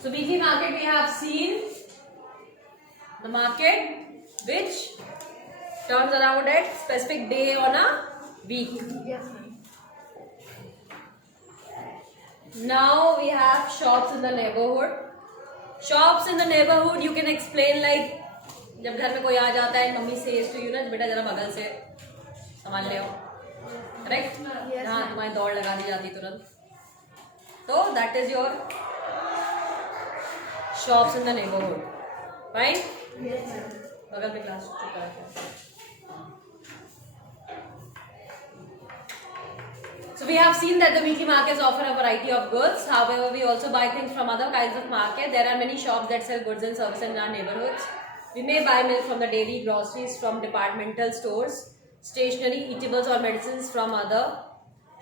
So weekly market we have seen the market which turns around at specific day on a week. Yes, ma'am. Now we have shops in the neighborhood. Shops in the neighborhood you can explain like जब घर में कोई आ जाता है mummy says to you ना बेटा जरा बगल से सामान ले आओ, करेक्ट? हाँ, तुम्हारी दौड़ लगा दी जाती तुरंत. तो that is your shops in the neighbourhood. Fine. Yes, ma'am. बगल पे क्लास चुप करा के. So we have seen that the weekly markets offer a variety of goods. However, we also buy things from other kinds of market. There are many shops that sell goods and services in our neighborhoods. We may buy milk from the dairy, groceries from departmental stores, stationery, eatables or medicines from other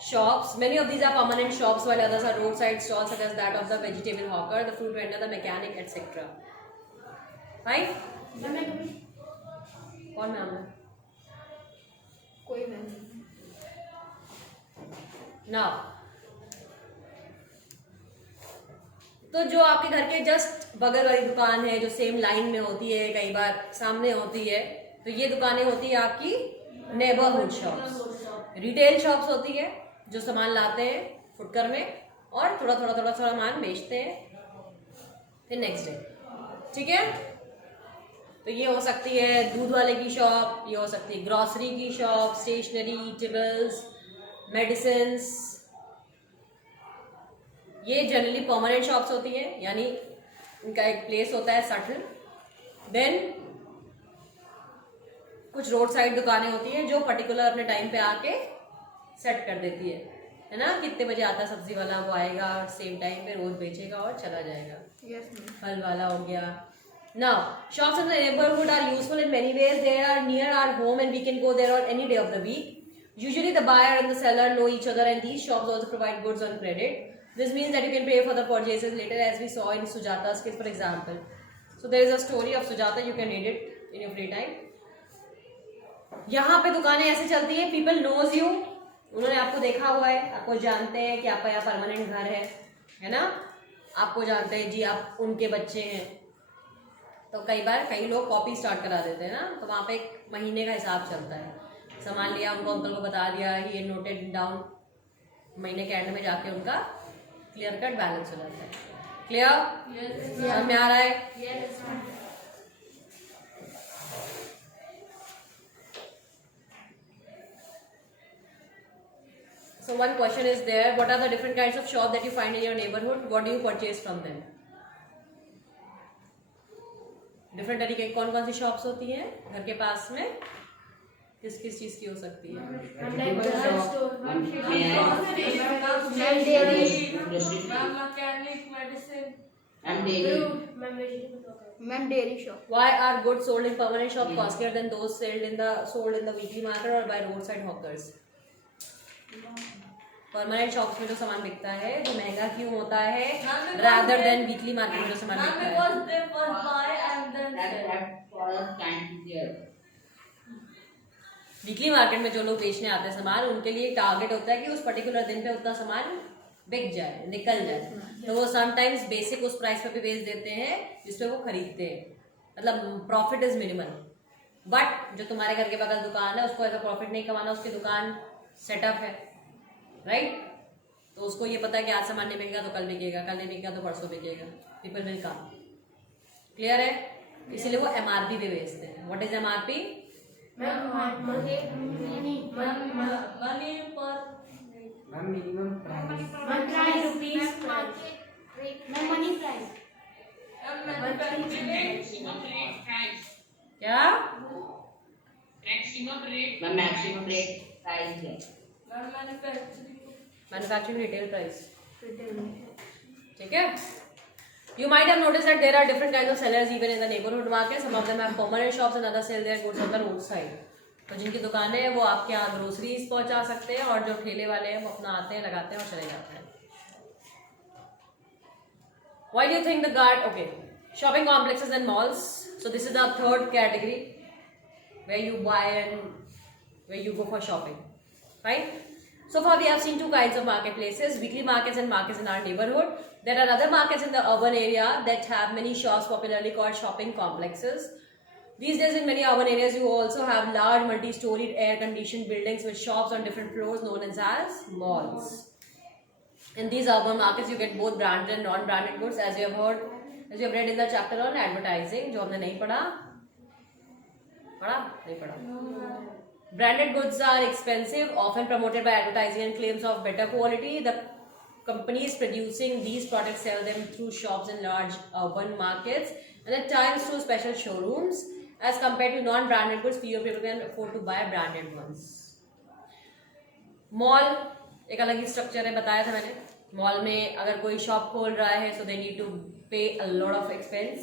shops. Many of these are permanent shops while others are roadside stalls such as that of the vegetable hawker, the fruit vendor, the mechanic, etc. Fine? कौन ma'am है? कोई ma'am. Now, तो जो आपके घर के just बगल वाली दुकान है जो सेम लाइन में होती है, कई बार सामने होती है, तो ये दुकानें होती है आपकी नेबरहुड शॉप्स. रिटेल शॉप्स होती है जो सामान लाते हैं फुटकर में और थोड़ा थोड़ा थोड़ा थोड़ा सामान बेचते हैं फिर नेक्स्ट डे. ठीक है? तो ये हो सकती है दूध वाले की शॉप, ये हो सकती है ग्रॉसरी की शॉप, स्टेशनरी, ईटेबल्स, मेडिसिन्स. ये जनरली परमानेंट शॉप्स होती है, यानी इनका एक प्लेस होता है सटल. देन कुछ रोड साइड दुकानें होती हैं जो पर्टिकुलर अपने टाइम पे आके सेट कर देती है ना? कितने बजे आता है सब्जी वाला, वो आएगा सेम टाइम पे, रोज बेचेगा और चला जाएगा. Yes, ma'am. फल वाला हो गया. Now, shops in the neighborhood are useful in many ways. They are near our home and we can go there on any day of the week. Usually the buyer and the seller know each other and these shops also provide goods on credit. This means that you can pay for the purchases later as we saw in Sujata's case for example. So there is a story of Sujata, you can read it in your free time. यहाँ पे दुकानें ऐसे चलती हैं, people knows you, उन्होंने आपको देखा हुआ है, आपको जानते हैं कि आपका यहाँ परमानेंट घर है ना? आपको जानते हैं जी आप उनके बच्चे हैं. तो कई बार कई लोग कॉपी स्टार्ट करा देते हैं ना, तो वहाँ पे एक महीने का हिसाब चलता है. सामान लिया, उनको अंकल को बता दिया, ही नोटेड डाउन, महीने के एंड में जाके उनका क्लियर कट बैलेंस हो जाता है. क्लियर? समझ में आ रहा है? So one question is there, what are the different kinds of shop that you find in your neighborhood? What do you purchase from them? Different तरीके की कौन कौन सी शॉप्स होती हैं घर के पास में? किस किस चीज की हो सकती है? Ma'am, dairy shop. Why are goods sold in permanent shop costlier than those sold in the weekly market or by roadside hawkers? Permanent shops में जो सामान बिकता है वो महंगा क्यों होता है रादर देन वीकली मार्केट में जो सामान बिकता है? वीकली मार्केट में जो लोग बेचने आते हैं सामान, उनके लिए टारगेट होता है कि उस पर्टिकुलर दिन पे उतना सामान बिक जाए, निकल जाए. तो वो समटाइम्स बेसिक उस प्राइस पे भी बेच देते हैं जिसपे वो खरीदते हैं. मतलब प्रॉफिट इज मिनिमल. बट जो तुम्हारे घर के बगल दुकान है उसको ऐसा प्रॉफिट नहीं कमाना, उसकी दुकान सेटअप है, राइट? तो उसको ये पता है कि आज सामान नहीं बिकेगा तो कल बिकेगा, कल नहीं बिकेगा तो परसों बिकेगा. People will come. क्लियर है? इसीलिए वो एमआरपी पे बेचते हैं. What is MRP? Minimum price. क्या? मैक्सिमम रेट प्राइस है. Manufacturing retail price. ठीक है? You might have noticed that there are different kinds of sellers even in the neighborhood market. Some of them have permanent shops and others sell their goods on the roadside. तो जिनकी दुकानें हैं वो आपके यहाँ groceries पहुंचा सकते हैं और जो ठेले वाले हैं वो अपना आते हैं, लगाते हैं और चले जाते हैं. Why do you think the guard? Okay, shopping complexes and malls. So this is the third category where you buy and where you go for shopping. Fine. So far, we have seen two kinds of marketplaces: weekly markets and markets in our neighborhood. There are other markets in the urban area that have many shops, popularly called shopping complexes. These days, in many urban areas, you also have large multi-storied air-conditioned buildings with shops on different floors known as malls. In these urban markets, you get both branded and non-branded goods, as you have heard, as you have read in the chapter on advertising, जो हमने नहीं पढ़ा, नहीं पढ़ा. Branded goods are expensive, often promoted by advertising and claims of better quality. The companies producing these products sell them through shops in large urban markets and at times through special showrooms. As compared to non-branded goods, fewer people can afford to buy branded ones. Mall एक अलग ही structure है, बताया था मैंने. Mall में अगर कोई shop खोल रहा है, so they need to pay a lot of expense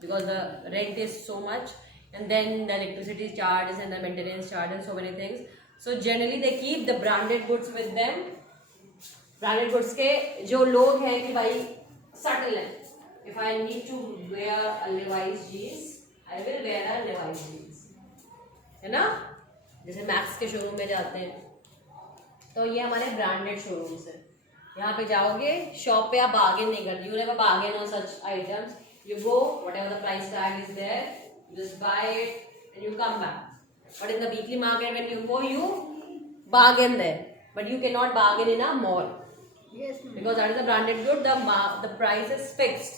because the rent is so much, and then the electricity charges and the maintenance charge and so many things. So generally they keep the branded goods with them. Branded goods के जो लोग हैं कि भाई subtle है. If I need to wear a Levi's jeans, I will wear a Levi's jeans. है ना? जैसे मैक्स के शोरूम में जाते हैं, तो ये हमारे ब्रांडेड शोरूम्स है. यहाँ पे जाओगे, शॉप पे आप बार्गेन नहीं करते. You never bargain on such items. You go, whatever the price tag is there, you just buy it and you come back. But in the weekly market, when you go, you bargain there. But you cannot bargain in a mall. Yes, ma'am. Because that is a branded good, the price is fixed.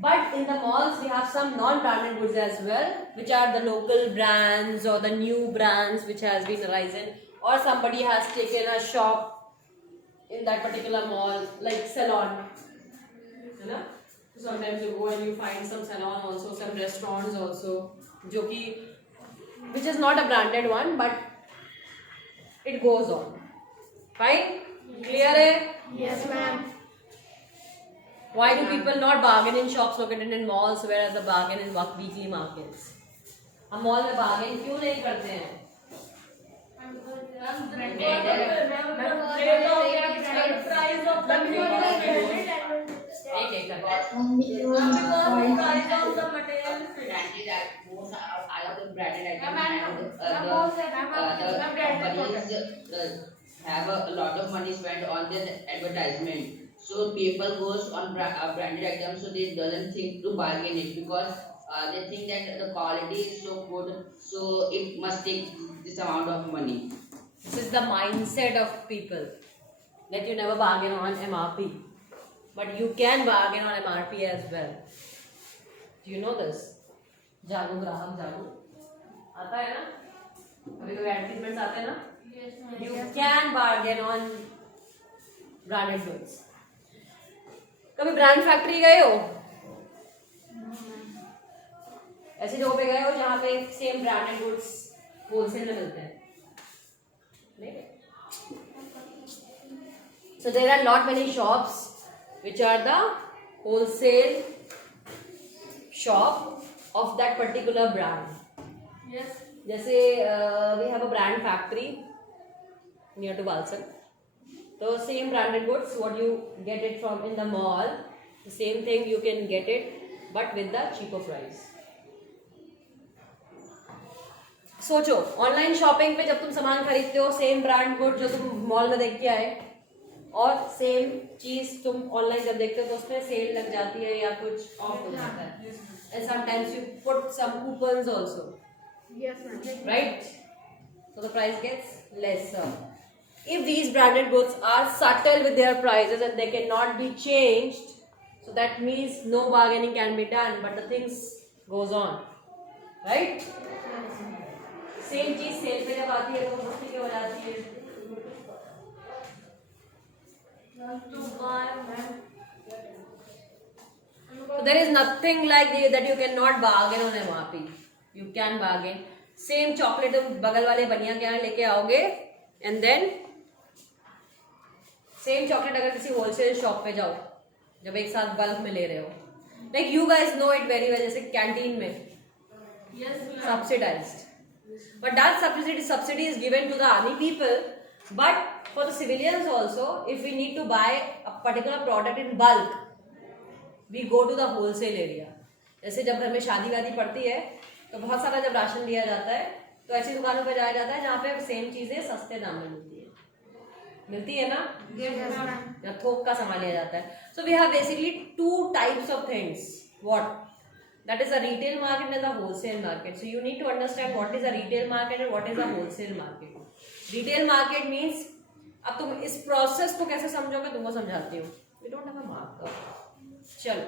But in the malls, we have some non-branded goods as well, which are the local brands or the new brands which has been arisen, or somebody has taken a shop in that particular mall, like salon. You know? Sometimes you go and you find some salon also, some restaurants also, जो कि which is not a branded one, but it goes on. Fine? Clear है? Yes, ma'am. Why do people not bargain in shops located in malls whereas the bargain in weekly markets? हम mall में bargain क्यों नहीं करते हैं? Have a lot of money spent on their advertisement. So people goes on branded items, so they doesn't think to bargain it because they think that the quality is so good, so it must take this amount of money. This is the mindset of people that you never bargain on MRP, but you can bargain on MRP as well. Do you know this? जागो ग्राहक जागो आता है ना, कभी कभी advertisements आते हैं ना. You can bargain on branded goods. कभी ब्रांड फैक्ट्री गए हो? ऐसी जगह पे गए हो जहाँ पे सेम ब्रांडेड गुड्स होलसेल में मिलते हैं? So there are not many shops which are the wholesale shop of that particular brand. Yes. जैसे we have a brand factory near to Valsad. So same branded goods, what you get it from in the mall, the same thing you can get it, but with the cheaper price. सोचो, online shopping पे जब तुम सामान खरीदते हो, same brand good जो तुम mall में देख के आए, और सेम चीज तुम ऑनलाइन जब देखते हो तो उसमें सेल लग जाती है या कुछ ऑफ हो जाता है. And sometimes you put some coupons also. Yes, ma'am. Right? So the price gets lesser. If these branded goods are subtle with their prices and they cannot be changed, so that means no bargaining can be done, but the things goes on. Right? Same चीज cell पे जब आती है तो सस्ती क्यों हो जाती है? So there is nothing like that you cannot bargain on MRP. You can bargain. Same chocolate तुम बगल वाले बनिया के यहाँ लेके आओगे, and then same chocolate अगर किसी wholesale shop पे जाओ, जब एक साथ बल्क में ले रहे हो, like you guys know it very well, जैसे कैंटीन में subsidized, but that subsidy is given to the army people, but for the civilians also, if we need to buy a particular product in bulk, we go to the wholesale area. जैसे जब घर में शादी वादी पड़ती है तो बहुत सारा जब राशन दिया जाता है तो ऐसी दुकानों पर जाया जाता है जहाँ पे सेम चीजें सस्ते दाम में मिलती है. मिलती है ना, Yes, ma'am. जब थोक का सामान लिया जाता है. So we have basically two types of things. What? That is a retail market and the wholesale market. So you need to understand what is a retail market and what is a wholesale market. Retail market means, अब तुम इस process को कैसे समझोगे तुमको समझाती हूँ. We don't have a marker. चलो,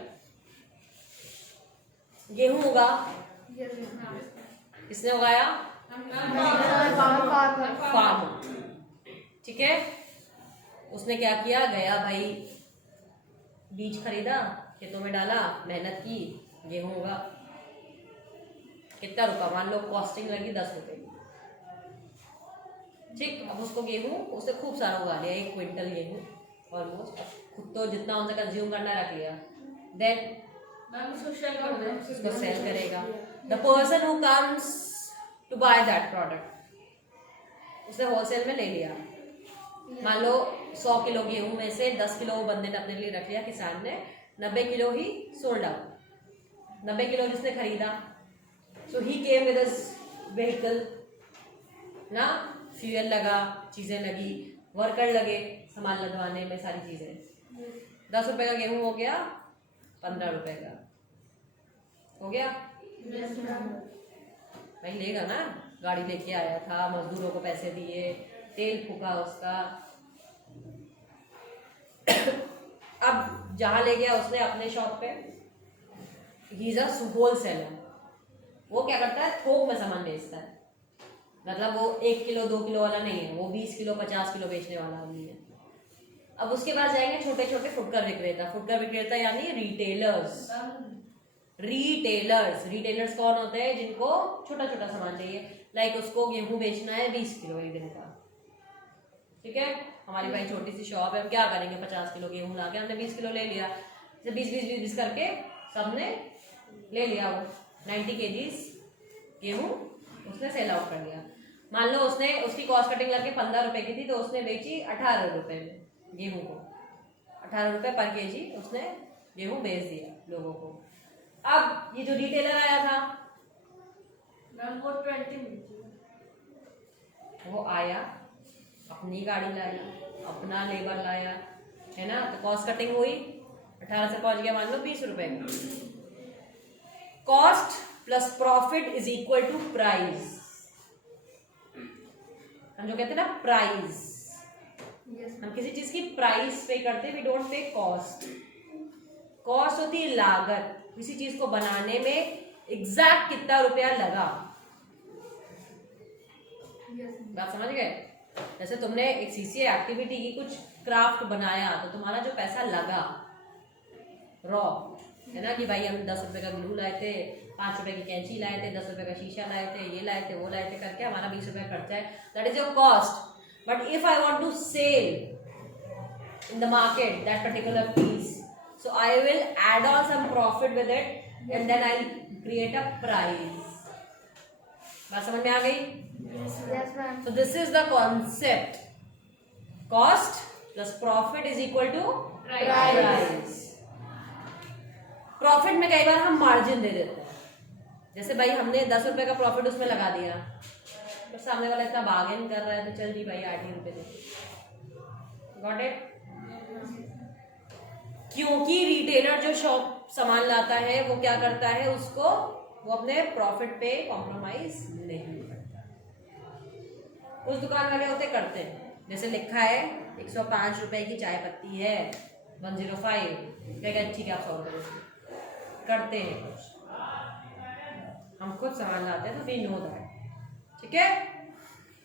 गेहूं उगा, Yes, ma'am. किसने उगाया? Farmer. फार्मर. ठीक है, उसने क्या किया, गया भाई, बीज खरीदा, खेतों में डाला, मेहनत की, गेहूं उगा. कितना रुपया, मान लो कॉस्टिंग लगी 10 रुपए की. ठीक, अब उसको गेहूं उसने खूब सारा उगा लिया, 1 क्विंटल गेहूं ऑलमोस्ट. खुद तो जितना उनसे कंज्यूम करना रख लिया. देन उसको सेल करेगा. The person who comes to buy that product, उसने होलसेल में ले लिया. मान लो 100 किलो गेहूं में से 10 किलो वो बंदे ने अपने लिए रख लिया, किसान ने 90 किलो ही सोल्ड आउट. 90 किलो जिसने खरीदा, सो ही केम विद व्हीकल ना, फ्यूल लगा, चीजें लगी, वर्कर लगे सामान लदवाने में, सारी चीजें. 10 रुपए का गेहूं हो गया 15 रुपए का हो गया. Yes, ma'am. भाई लेगा ना, गाड़ी लेके आया था, मजदूरों को पैसे दिए, तेल फूका उसका. अब जहां ले गया उसने अपने शॉप पे, ही इज अ होलसेलर. वो क्या करता है, थोक में सामान बेचता है. मतलब वो 1 किलो 2 किलो वाला नहीं है, वो 20 किलो 50 किलो बेचने वाला आदमी है. अब उसके बाद जाएंगे छोटे छोटे फुटकर विक्रेता. फुटकर विक्रेता यानी रिटेलर्स. रिटेलर्स कौन होते हैं, जिनको छोटा छोटा सामान चाहिए. लाइक उसको गेहूं बेचना है 20 किलो एक दिन का. ठीक है, हमारी भाई छोटी सी शॉप है, हम क्या करेंगे, 50 किलो गेहूं ला के हमने 20 किलो ले लिया. 20 करके सबने ले लिया. वो 90 kgs गेहूं उसने सेल आउट कर लिया. मान लो उसने, उसकी कॉस्ट कटिंग लगे 15 रुपए की थी, तो उसने बेची 18 रुपए में गेहूं को. 18 रुपए पर केजी उसने गेहूं बेच दिया लोगों को. अब ये जो रिटेलर आया था, वो आया, अपनी गाड़ी लाया, अपना लेबर लाया, है ना. तो कॉस्ट कटिंग हुई, 18 से पहुंच गया मान लो 20 रुपए में. Cost plus profit is equal to price. हम जो कहते हैं ना प्राइस, Yes, हम किसी चीज की प्राइस पे करते हैं, we don't pay cost. Cost होती है लागत, किसी चीज को बनाने में एग्जैक्ट कितना रुपया लगा. yes, बात समझ गए. जैसे तुमने एक सीसीए एक्टिविटी की, कुछ क्राफ्ट बनाया, तो तुम्हारा जो पैसा लगा रॉ, है ना, कि भाई हम 10 रुपए का ग्लू लाए थे, 5 रुपए की कैंची लाए थे, 10 रुपए का शीशा लाए थे, ये लाए थे, वो लाए थे, करके हमारा 20 रुपए खर्चा है. That is your cost. But if I want to sell in the market that particular piece, so I will add on some profit with it and then I create a price. बात समझ में आ गई. yes, ma'am. So this is the concept. Cost plus profit is equal to price. Profit में कई बार हम margin they देते हैं. जैसे भाई हमने 10 रुपए का प्रॉफिट उसमें लगा दिया, तो सामने वाला इतना बार्गेन कर रहा है, तो चल जी भाई 8 ही रुपए दे. Got it. क्योंकि रिटेलर जो शॉप सामान लाता है, वो क्या करता है, उसको वो अपने प्रॉफिट पे कॉम्प्रोमाइज नहीं करता. कुछ दुकान वाले होते करते हैं, जैसे लिखा है 105 रुपए की चाय पत्ती है, 105, क्या ठीक है आप 100 रुपए करते हैं. हम खुद सामान लाते हैं तो वी नो दैट. ठीक है,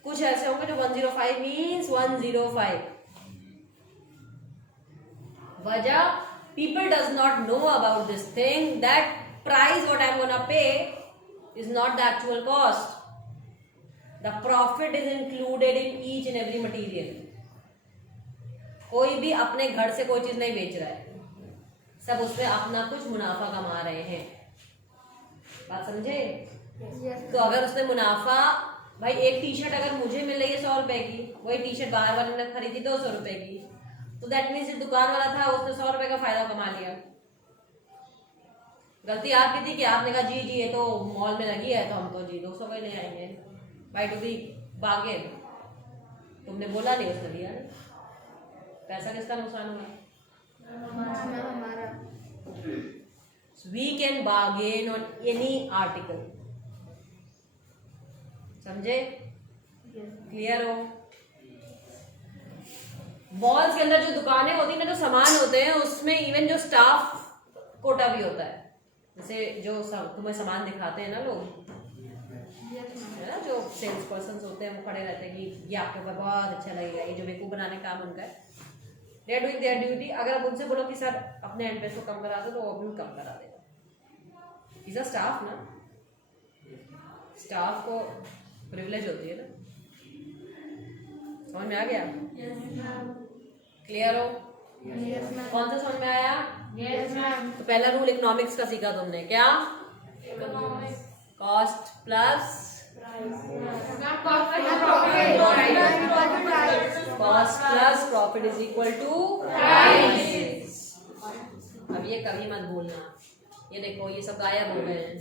कुछ ऐसे होंगे जो 105 मीन्स 105. वजह, people does not know about this thing, that price what I'm gonna pay is not the actual cost. The profit is included in each and every material. कोई भी अपने घर से कोई चीज नहीं बेच रहा है, सब उसमें अपना कुछ मुनाफा कमा रहे हैं. बात समझे. Yes, तो अगर उसने मुनाफा, भाई एक टी शर्ट अगर मुझे मिल रही है 100 रुपए की, वही टी शर्ट बाहर वाले ने खरीदी 200 रुपए की, तो दैट मीन्स दुकान वाला था उसने 100 रुपए का फायदा कमा लिया. गलती आपकी थी कि आपने कहा जी ये तो मॉल में लगी है, तो हम तो जी 200 का ले आएंगे. भाई टू बी बार्गेन, तुमने बोला नहीं, उसने दिया नहीं. पैसा किसका नुकसान हुआ? हमारा We can bargain on any article. समझे? क्लियर हो? मॉल्स के अंदर जो दुकानें होती है ना, जो सामान होते हैं उसमें इवन जो स्टाफ कोटा भी होता है। जैसे जो तुम्हें सामान दिखाते हैं ना लोग, है ना, जो सेल्स पर्सन होते हैं वो खड़े रहते हैं कि ये आपके ऊपर बहुत अच्छा लगेगा, ये जो बेवकूफ बनाने का काम उनका है। They are doing their duty. अगर आप उनसे बोलो कि सर अपने एंड पे इसको कम करा दो, तो वो भी कम करा देगा। इज अ स्टाफ ना, स्टाफ को प्रिविलेज होती है ना। समझ में आ गया? क्लियर हो? यस मैम कौन सा समझ में आया? यस मैम तो पहला रूल इकोनॉमिक्स का सीखा तुमने, क्या? Cost plus cost plus profit is equal to price. अब ये कभी मत भूलना। ये देखो ये सब गायब हो गए हैं,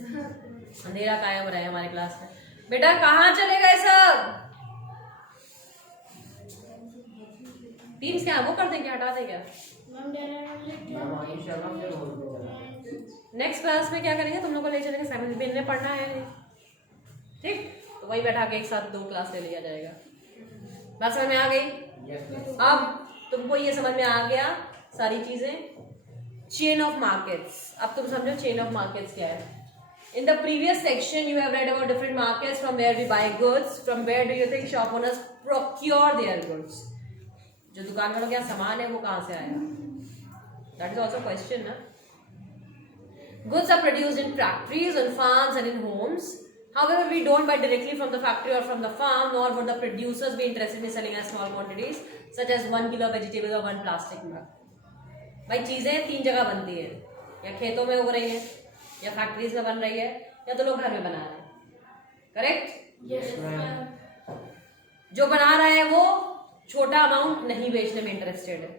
अंधेरा कायम हो रहा है हमारे क्लास में। बेटा कहाँ चले गए सब? टीम्स क्या वो कर दें क्या, हटा दें क्या? नेक्स्ट क्लास में क्या करेंगे, तुम लोग को ले चलेंगे सेवन में पढ़ना है, ठीक? तो वही बैठा के एक साथ 2 क्लास ले लिया जाएगा। बात समझ में आ गई? अब तुमको ये समझ में आ गया सारी चीजें। चेन ऑफ मार्केट्स, अब तुम समझो चेन ऑफ मार्केट्स क्या है। In the previous section, you have read about different markets from where we buy goods. From where do you think shop owners procure their goods? जो दुकान वालों के यहाँ सामान है वो कहाँ से आया? That is also a question, ना? Goods are produced in factories, on farms, and in homes. However, we don't buy directly from the factory or from the farm, nor would the producers be interested in selling as small quantities, such as 1 kilo of vegetables or 1 plastic mug. भाई चीजें 3 जगह बनती है, या खेतों में उग रही है, या फैक्ट्रीज में बन रही है, या तो लोग घर में बना रहे हैं। करेक्ट? यस मैम जो बना रहा है वो छोटा अमाउंट नहीं बेचने में इंटरेस्टेड है,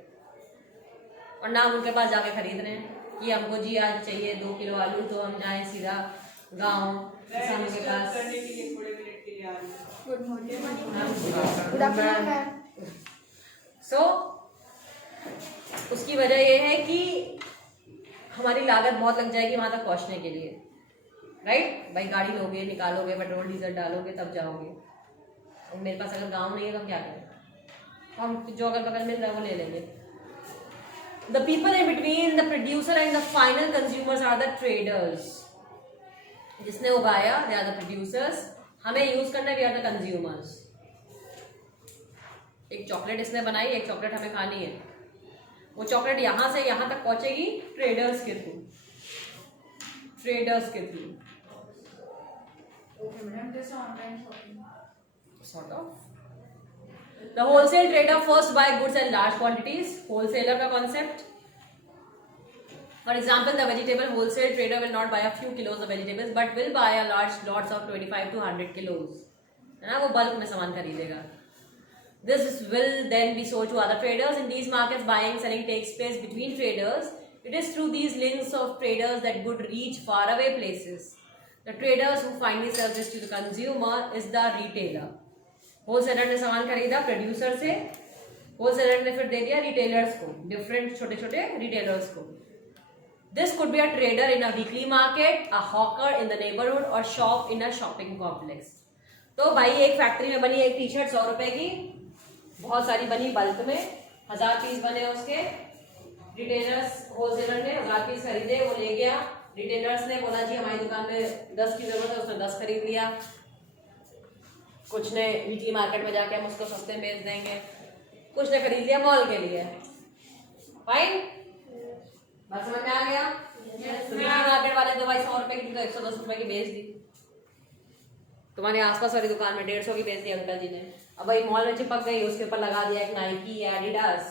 और ना उनके पास जाके खरीद रहे हैं कि हमको जी आज चाहिए 2 किलो आलू, तो हम जाए सीधा गांव किसानों के पास। Good morning good afternoon ma'am so उसकी वजह ये है कि हमारी लागत बहुत लग जाएगी वहां तक पहुंचने के लिए, राइट? भाई गाड़ी लोगे, निकालोगे, पेट्रोल डीजल डालोगे, तब जाओगे। और मेरे पास अगर गांव नहीं है तो हम क्या करें? हम जो अगल बगल मिल रहा है वो ले लेंगे। The people in between the producer and the final consumers are the traders. जिसने उगाया दे आर द प्रोड्यूसर्स, हमें यूज करना है वी आर द कंज्यूमर्स। एक चॉकलेट इसने बनाई, एक चॉकलेट हमें खानी है, वो चॉकलेट यहां से यहां तक पहुंचेगी ट्रेडर्स के थ्रू, ट्रेडर्स के through. Sort of. The wholesale trader first buy goods in large quantities. Wholesaler का concept. For example, the vegetable wholesale trader will not buy a few kilos of vegetables, but will buy a large lots of 25 to 100 kilos. है ना, वो bulk में सामान खरीदेगा। This will then be sold to other traders. In these markets, buying and selling takes place between traders. It is through these links of traders that goods reach faraway places. The traders who finally sell this to the consumer is the retailer. Wholesaler ने सामान खरीदा producer से, wholesaler ने फिर दे दिया retailers को, different छोटे छोटे रिटेलर्स को। This could be a trader in a weekly market, a hawker in the neighborhood, or shop in a shopping complex. तो भाई एक फैक्ट्री में बनी एक टी शर्ट 100 रुपए की, बहुत सारी बनी बल्क में, 1000 पीस बने उसके, रिटेलर्स होलसेलर ने 1000 पीस खरीदे, वो ले गया, रिटेलर्स ने बोला जी हमारी दुकान में 10 की जरूरत है, उसने 10 खरीद लिया, कुछ ने वीकली मार्केट में जाके हम उसको सस्ते में बेच देंगे, कुछ ने खरीद लिया मॉल के लिए। फाइन, बात समझ में आ गया? तो वीकली मार्केट वाले तो भाई 100 रुपए की तो 110 रुपए की बेच दी, तुम्हारे आसपास वाली दुकान में 150 की बेच दी अंकल जी ने। अब भाई मॉल में चिपक गई, उसके ऊपर लगा दिया एक नाइकी या एडिडास,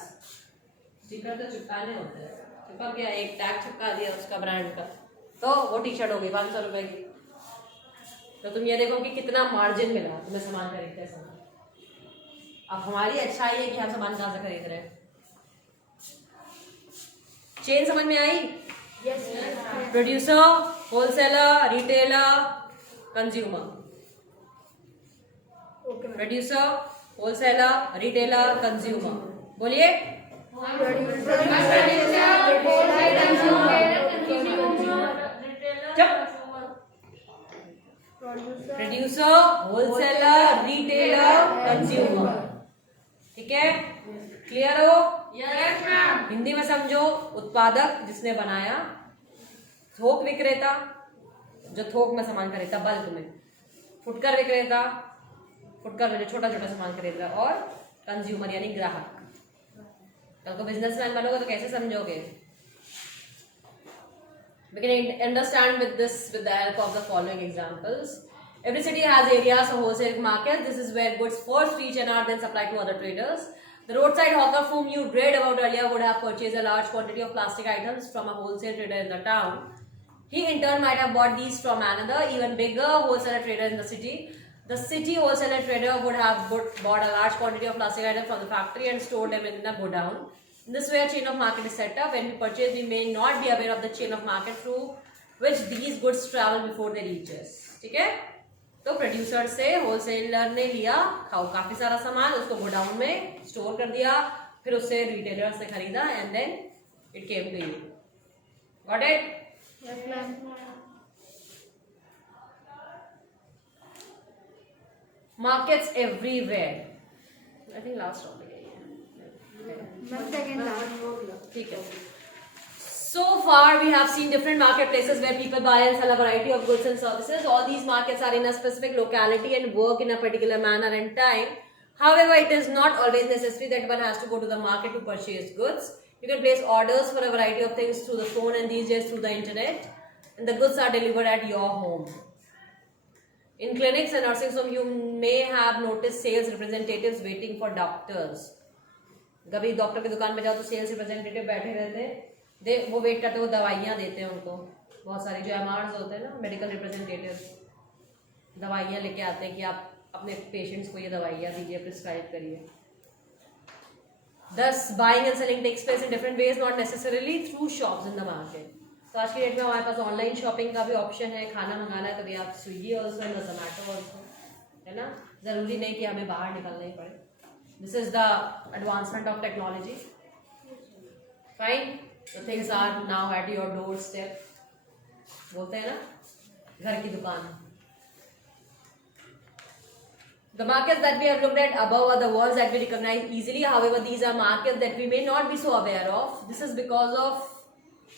स्टिकर तो चिपकाने होते हैं, चिपक गया, एक टैग चिपका दिया उसका ब्रांड का, तो वो टी शर्ट होगी 500 रुपए की। तो तुम ये देखो कि कितना मार्जिन मिला तुम्हें सामान खरीदते समय। अब हमारी अच्छाई है कि हम सामान कहाँ से खरीद रहे हैं। चेन समझ में आई? Yes producer, wholesaler, retailer, consumer. Okay ma'am producer, wholesaler, retailer, consumer. बोलिए। Producer, wholesaler, retailer, consumer. ठीक है, क्लियर हो? Yes, ma'am. हिंदी में समझो, उत्पादक जिसने बनाया, थोक विक्रेता जो थोक में सामान खरीदता बल्क में, फुटकर विक्रेता फुटकर में जो छोटा छोटा सामान खरीद रहा, और कंज्यूमर यानी ग्राहक। कल को बिजनेसमैन बनोगे तो कैसे समझोगे? We can understand with the help of the following examples. Every city has areas of wholesale market. This is where goods first reach and are then supplied to other traders. The roadside hawker whom you read about earlier would have purchased a large quantity of plastic items from a wholesale trader in the town. He in turn might have bought these from another, even bigger wholesaler trader in the city. The city wholesaler trader would have bought a large quantity of plastic items from the factory and stored them in a godown. In this way, a chain of market is set up. When we purchase, we may not be aware of the chain of market through which these goods travel before they reach us. ठीक है? तो producer से wholesaler ने लिया काफी सारा सामान, उसको गोडाउन में स्टोर कर दिया, फिर उससे रिटेलर से खरीदा, and then it came to you. Got it? Yes, ma'am. Markets everywhere. I think last topic है ये। Ma'am, second last. ठीक है। So far, we have seen different marketplaces where people buy and sell a variety of goods and services. All these markets are in a specific locality and work in a particular manner and time. However, it is not always necessary that one has to go to the market to purchase goods. You can place orders for a variety of things through the phone and these days through the internet, and the goods are delivered at your home. In clinics and nursing homes, you may have noticed sales representatives waiting for doctors. कभी doctor की दुकान में जाओ तो sales representative बैठे रहते हैं, वो वेट करते, वो दवाइयाँ देते हैं उनको, बहुत सारी जो एमआरस होते हैं ना, मेडिकल रिप्रेजेंटेटिव, दवाइयाँ लेके आते हैं कि आप अपने पेशेंट्स को ये दवाइयाँ दीजिए, प्रिस्क्राइब करिए। Thus, buying and selling takes place in different ways, not necessarily through shops in the market. तो आज की डेट में हमारे पास ऑनलाइन शॉपिंग का भी ऑप्शन है, खाना मंगाना है, कभी आप Swiggy also and Zomato also, है ना? जरूरी नहीं कि हमें बाहर निकलना ही पड़े। This is the advancement of technology. Fine, the things are now at your doorstep. बोलते हैं ना, घर की दुकान। The markets that we have looked at above are the ones that we recognize easily. However, these are markets that we may not be so aware of. This is because of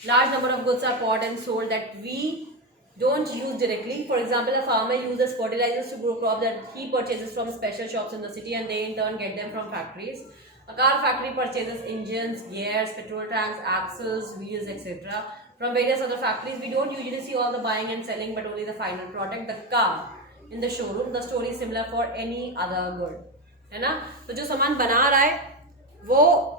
large number of goods are bought and sold that we don't use directly. For example, a farmer uses fertilizers to grow crops that he purchases from special shops in the city, and they in turn get them from factories. A car factory purchases engines, gears, petrol tanks, axles, wheels, etc. from various other factories. We don't usually see all the buying and selling, but only the final product, the car, in the showroom. The story is similar for any other good, है ना? तो जो सामान बना रहा है वो